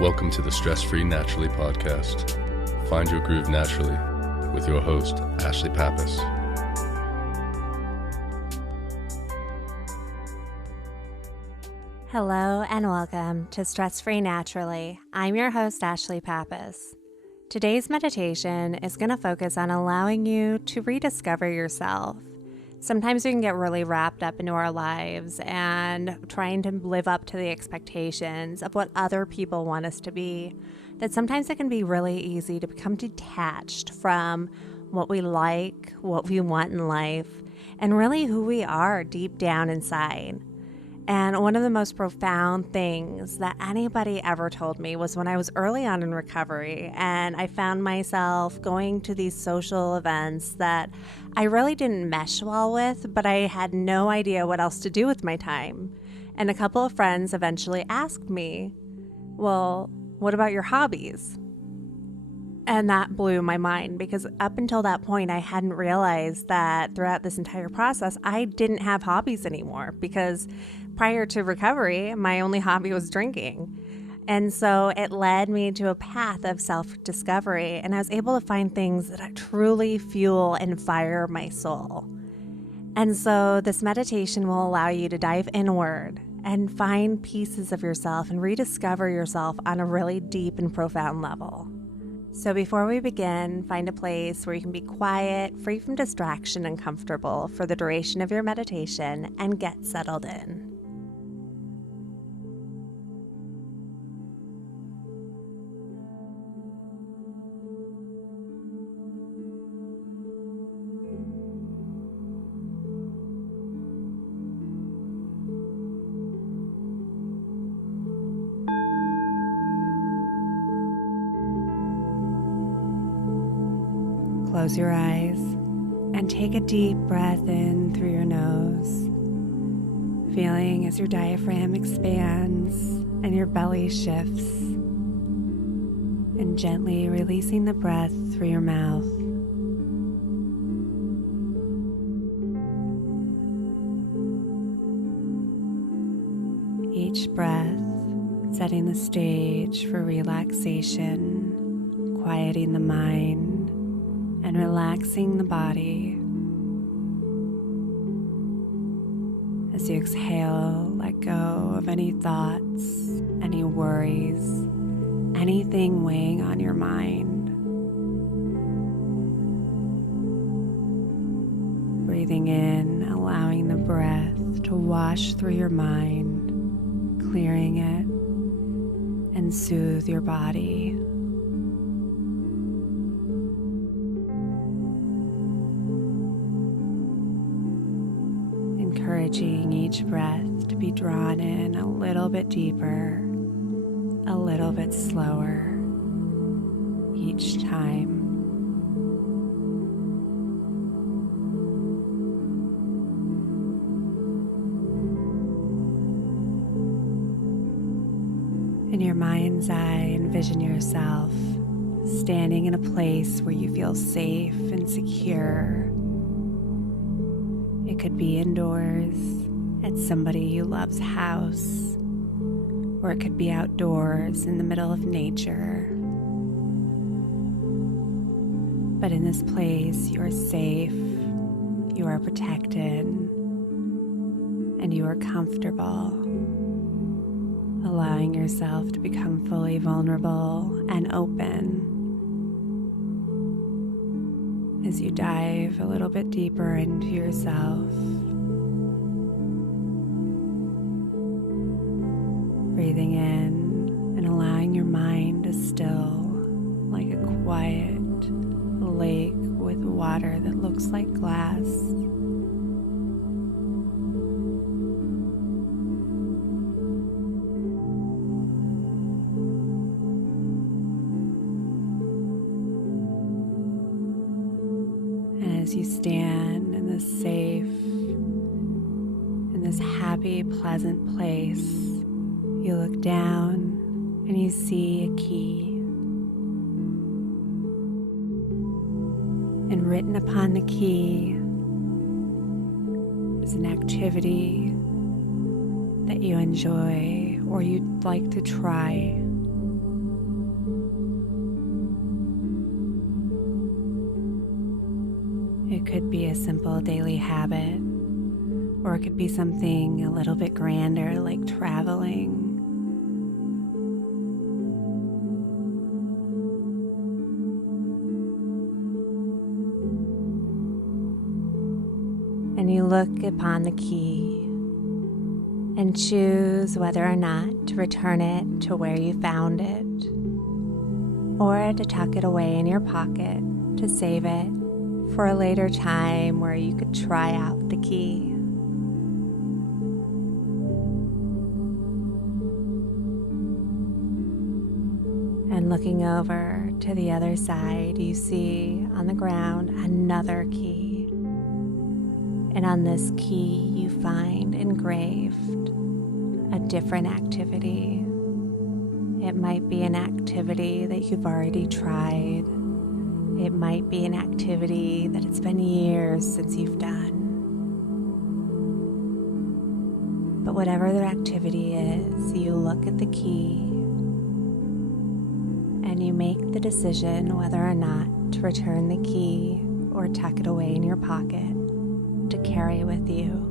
Welcome to the Stress-Free Naturally podcast. Find your groove naturally with your host, Ashlie Pappas. Hello and welcome to Stress-Free Naturally. I'm your host, Ashlie Pappas. Today's meditation is going to focus on allowing you to rediscover yourself. Sometimes we can get really wrapped up into our lives and trying to live up to the expectations of what other people want us to be, that sometimes it can be really easy to become detached from what we like, what we want in life, and really who we are deep down inside. And one of the most profound things that anybody ever told me was when I was early on in recovery and I found myself going to these social events that I really didn't mesh well with, but I had no idea what else to do with my time. And a couple of friends eventually asked me, well, what about your hobbies? And that blew my mind because up until that point, I hadn't realized that throughout this entire process, I didn't have hobbies anymore because prior to recovery, my only hobby was drinking. And so it led me to a path of self-discovery, and I was able to find things that truly fuel and fire my soul. And so this meditation will allow you to dive inward and find pieces of yourself and rediscover yourself on a really deep and profound level. So before we begin, find a place where you can be quiet, free from distraction, and comfortable for the duration of your meditation, and get settled in. Close your eyes and take a deep breath in through your nose, feeling as your diaphragm expands and your belly shifts, and gently releasing the breath through your mouth. Each breath setting the stage for relaxation, quieting the mind, and relaxing the body. As you exhale, let go of any thoughts, any worries, anything weighing on your mind. Breathing in, allowing the breath to wash through your mind, clearing it, and soothe your body. Encouraging each breath to be drawn in a little bit deeper, a little bit slower each time. In your mind's eye, envision yourself standing in a place where you feel safe and secure. It could be indoors at somebody you love's house, or it could be outdoors in the middle of nature. But in this place, you are safe, you are protected, and you are comfortable, allowing yourself to become fully vulnerable and open as you dive a little bit deeper into yourself. Breathing in and allowing your mind to still like a quiet lake with water that looks like glass. As you stand in this safe, in this happy, pleasant place, you look down and you see a key. And written upon the key is an activity that you enjoy or you'd like to try. could be a simple daily habit, or it could be something a little bit grander like traveling. And you look upon the key and choose whether or not to return it to where you found it, or to tuck it away in your pocket to save it for a later time where you could try out the key. And looking over to the other side, you see on the ground another key. And on this key, you find engraved a different activity. It might be an activity that you've already tried. It might be an activity that it's been years since you've done. But whatever the activity is, you look at the key and you make the decision whether or not to return the key or tuck it away in your pocket to carry with you.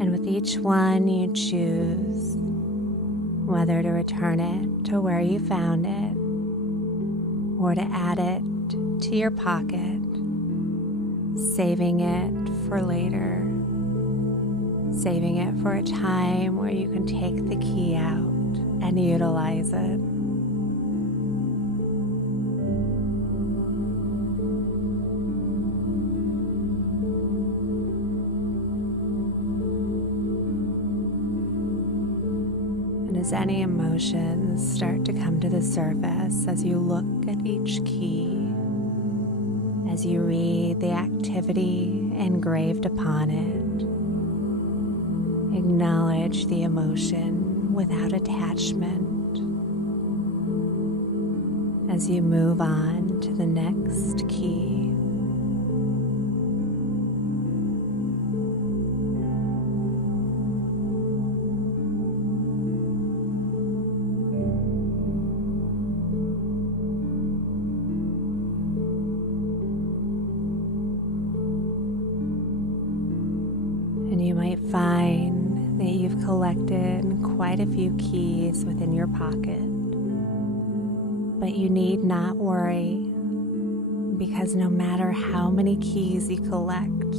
And with each one you choose whether to return it to where you found it or to add it to your pocket, saving it for later, saving it for a time where you can take the key out and utilize it. And as any emotions start to come to the surface as you look at each key, as you read the activity engraved upon it, acknowledge the emotion without attachment as you move on to the next key. And you might find that you've collected quite a few keys within your pocket. But you need not worry, because no matter how many keys you collect,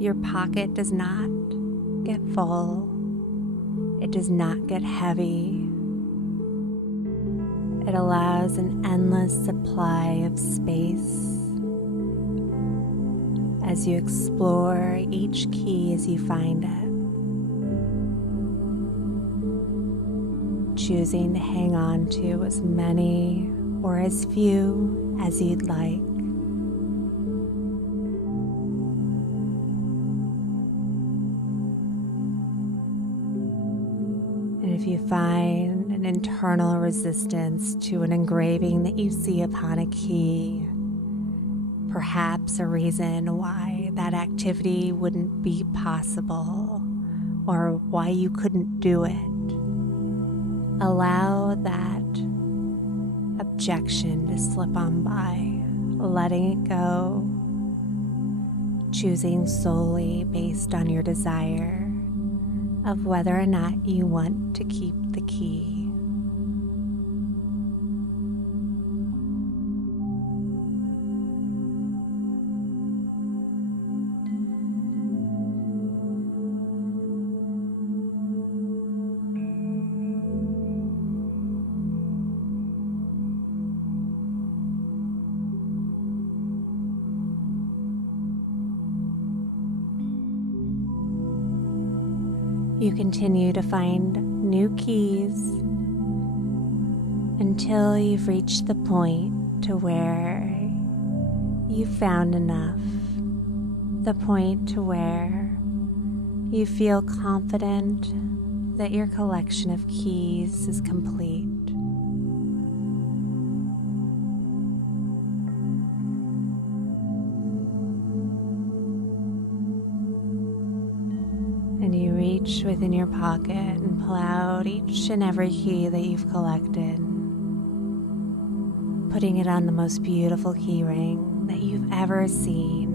your pocket does not get full. It does not get heavy. It allows an endless supply of space as you explore each key as you find it, choosing to hang on to as many or as few as you'd like. And if you find an internal resistance to an engraving that you see upon a key, perhaps a reason why that activity wouldn't be possible or why you couldn't do it, allow that objection to slip on by, letting it go, choosing solely based on your desire of whether or not you want to keep the key. You continue to find new keys until you've reached the point to where you've found enough, the point to where you feel confident that your collection of keys is complete. And you reach within your pocket and pull out each and every key that you've collected, putting it on the most beautiful key ring that you've ever seen,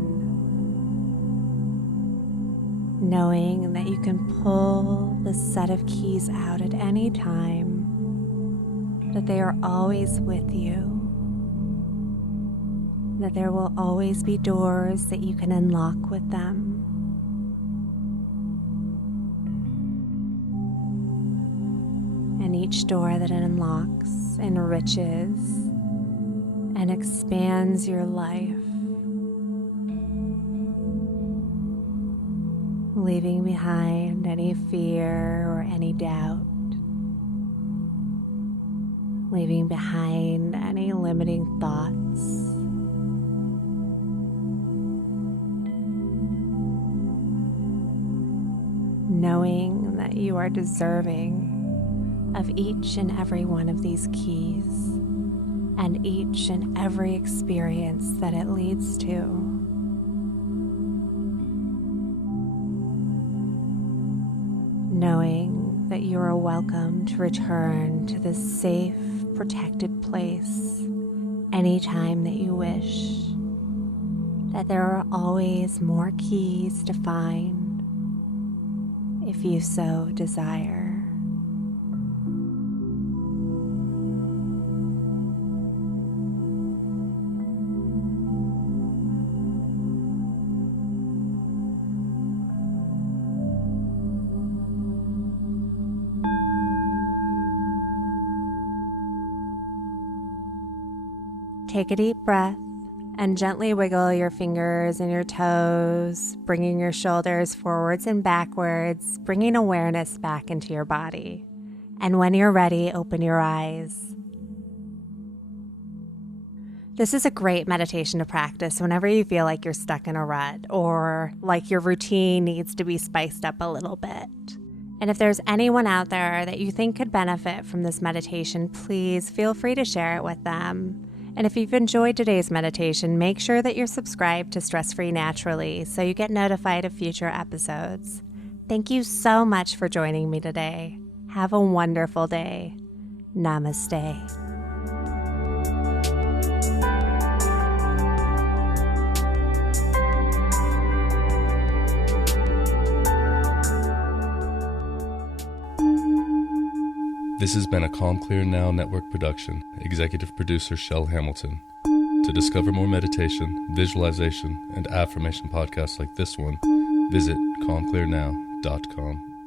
knowing that you can pull the set of keys out at any time, that they are always with you, that there will always be doors that you can unlock with them. And each door that it unlocks enriches and expands your life, leaving behind any fear or any doubt, leaving behind any limiting thoughts, knowing that you are deserving of each and every one of these keys and each and every experience that it leads to. Knowing that you are welcome to return to this safe, protected place anytime that you wish, that there are always more keys to find if you so desire. Take a deep breath and gently wiggle your fingers and your toes, bringing your shoulders forwards and backwards, bringing awareness back into your body. And when you're ready, open your eyes. This is a great meditation to practice whenever you feel like you're stuck in a rut or like your routine needs to be spiced up a little bit. And if there's anyone out there that you think could benefit from this meditation, please feel free to share it with them. And if you've enjoyed today's meditation, make sure that you're subscribed to Stress Free Naturally so you get notified of future episodes. Thank you so much for joining me today. Have a wonderful day. Namaste. This has been a Calm Clear Now Network production. Executive producer Shel Hamilton. To discover more meditation, visualization, and affirmation podcasts like this one, visit calmclearnow.com.